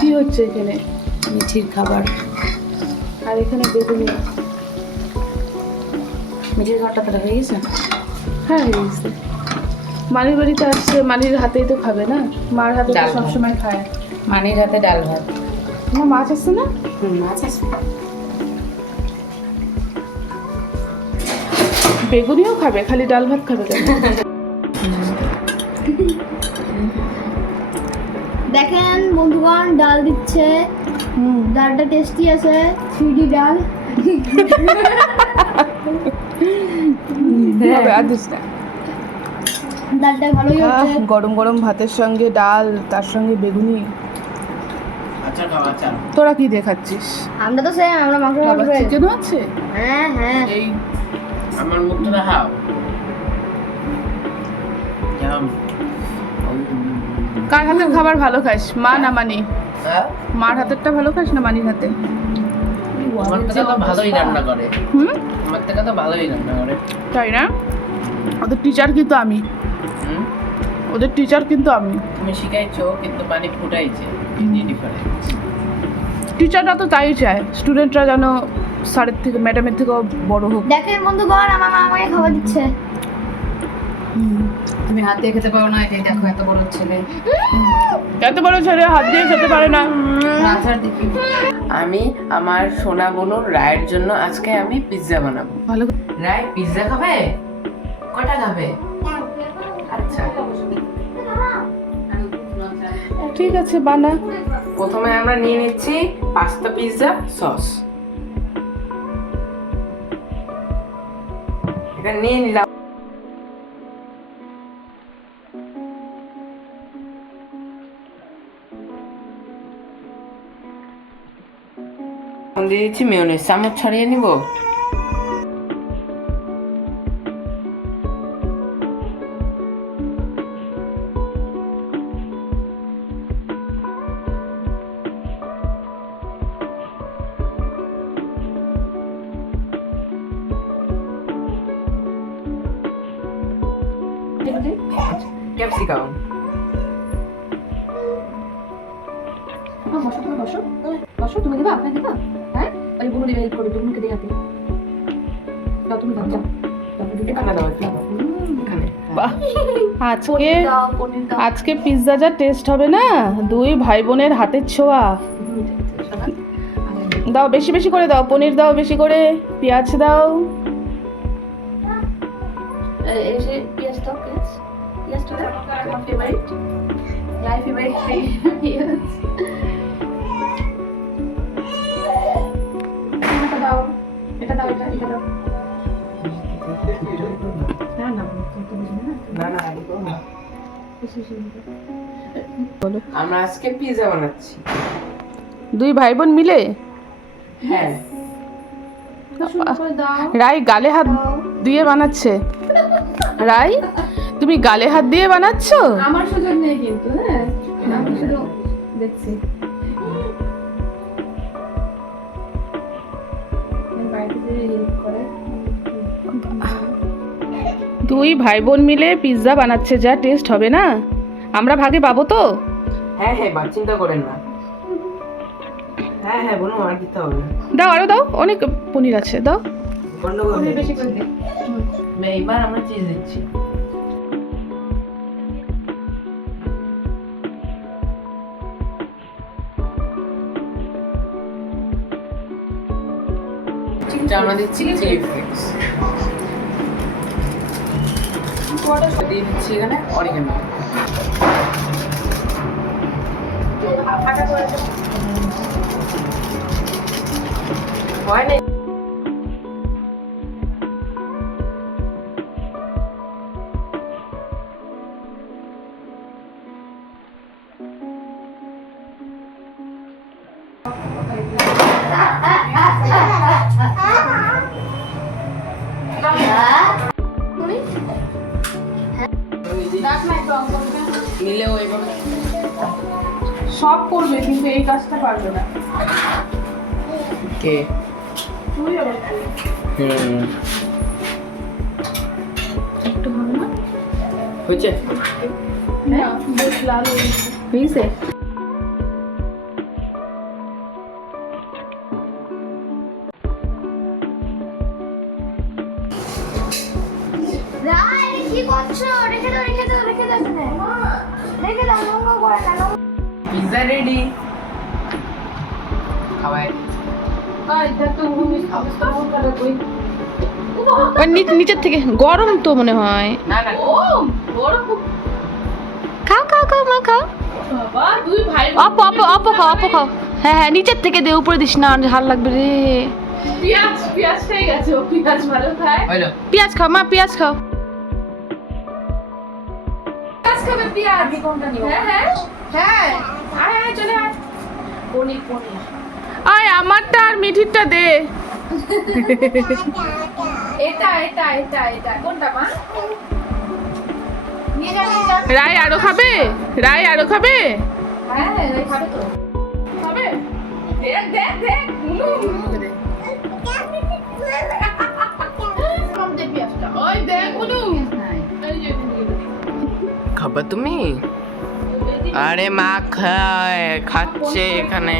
কি হচ্ছে এখানে? মিঠির খাবার। আর এখানে বেগুনি। মিঠির খাবারটা তারা হয়ে গেছে? হ্যাঁ হয়ে গেছে। মানির বাড়িতে আসছে, মানির হাতেই তো খাবে না, মার হাতে তো ডাল ভাত। সবসময় খায়। মানির হাতে ডাল ভাত। আমার মাছ আসছে না? মাছ আছে। বেগুনিও খাবে, খালি ডাল ভাত খাবে কেন? দেখেন বন্ধুগণ, ডাল দিচ্ছে। ডালটা টেস্টি আছে, 3D ডাল। হবে, আর দিস না। ডালটা ভালোই হচ্ছে। গরম গরম ভাতের সঙ্গে ডাল, তার সঙ্গে বেগুনি। আচ্ছা খাও আচ্ছা। তোরা কি দেখাচ্ছিস? আমরা তো সেম, আমরা মাংস বাবা খাবো। চিকেনও আছে? হ্যাঁ হ্যাঁ। এই আমার মুখটা দেখাও। কেমন? কার হাতের খাবার ভালো খাস, মা না মানি? হ্যাঁ? মার হাতেরটা ভালো খাস না মানির হাতে? আমার থেকে তো ভালোই রান্না করে। হুম, আমার থেকে তো ভালোই রান্না করে। তাই না? ওদের টিচার কিন্তু আমি, হুম? ওদের টিচার কিন্তু আমি। তুমি শিখাইছো কিন্তু পানি ফুটাইছে। এই ডিফারেন্স। টিচাররা তো তাই চায়, স্টুডেন্টরা যেন স্যারের থেকে, ম্যাডামের থেকেও বড় হোক। দেখেন বন্ধুগণ, আমার মা আমাকে খাবার দিচ্ছে। তুমি হাত দিয়ে খেতে পারো না, এই দেখো এত বড় ছেলে। এত বড় ছেলে হাত দিয়ে খেতে পারে না। আচার দেখি। আমি আমার সোনা বোনুর রায়ের জন্য আজকে আমি পিৎজা বানাবো। ভালো। রায় পিৎজা খাবে? কটা খাবে? আচ্ছা। ঠিক আছে, বানা। প্রথমে আমরা নিয়ে নিচ্ছি পাস্তা পিৎজা সস। এটা নিয়ে নিলাম। দিয়ে দিচ্ছি মেয়োনিজ। চামচ ছড়িয়ে নিব। ক্যাপসিকাম। বসো, তুমি বসো। বসো, তুমি দিবা? আপনার দিবা? হ্যাঁ? ওই বুনু দিবে, হেল্প করবে, বুনুকে দিয়ে হাতে। দাও, তুমি দাও, যাও। এখানে দাও একটু। এখানে। বাহ, আজকে দাও, পনির দাও। আজকে পিৎজা যা টেস্ট হবে না, দুই ভাই বোনের হাতের ছোঁয়া। দাও, বেশি বেশি করে দাও, পনির দাও বেশি করে, পেঁয়াজ দাও। এই যে পেঁয়াজ দাও, পেঁয়াজ। পেঁয়াজটা দাও। আমার ফেভারিট। মাই ফেভারিট পেঁয়াজ। এটা দাও। এটা দাও, এটা দাও। না না, তুমি তো বুঝবে না। না না, আগে করো না। আমরা আজকে পিৎজা বানাচ্ছি। দুই ভাই বোন মিলে? হ্যাঁ। সুন্দর করে দাও। রাই গালে হাত দিয়ে বানাচ্ছে। রাই, তুমি গালে হাত দিয়ে বানাচ্ছো? আমার সুযোগ নেই কিন্তু, হ্যাঁ আমি শুধু দেখছি। বাড়িতে যে হেল্প করে। দুই ভাই বোন মিলে পিৎজা বানাচ্ছে, যা টেস্ট হবে না। আমরা ভাগে পাবো তো? হ্যাঁ হ্যাঁ, বা চিন্তা করেন না। হ্যাঁ হ্যাঁ, বলুন, আর দিতে হবে না। দাও, আরো দাও, অনেক পনির আছে, দাও। গন্ডগোল নেই। বেশি করে দে। এইবার আমরা চিজ দিচ্ছি। আমরা দিচ্ছি চিলি ফ্লেক্স। দিয়ে দিচ্ছি এখানে অরিগানো। হয় না। মিলেও এবার সব করবে কিন্তু এই কাজটা পারবে না। কে? তুই আবার একটু হবে না? হয়েছে? বেশ লাল হয়েছে। করছো? রেখে দাও এখানে। রেখে দাও, নোংরা করে না। পিৎজা রেডি খাওয়াই ওই নিচের থেকে গরম তো মনে হয়। না না খাও খাও খাও মা খাও। বাবা দুই ভাই অপো অপো অপো খাও অপো খাও। হ্যাঁ হ্যাঁ নিচের থেকে দে, উপরে দিস না, ঝাল লাগবে রে। পেঁয়াজ খেয়ে গেছে, ও পেঁয়াজ ভালো খায়। হইলো পেঁয়াজ খাও মা, পেঁয়াজ খাও। পেঁয়াজ খাবে পেঁয়াজ। আমি কোনটা নিব? হ্যাঁ আয় চলে আয়। পনির আয় আমারটা আর মিঠিরটা দে। এটা কোনটা মা? নিয়ে যা। রাই আরো খাবে? রাই আরো খাবে? হ্যাঁ ওই খাবে তো। খাবে? দেখ কম দে পেঁয়াজটা। ওই দেখ বুনু। এই যে খাবা তুমি? আরে মা খাচ্ছে এখানে।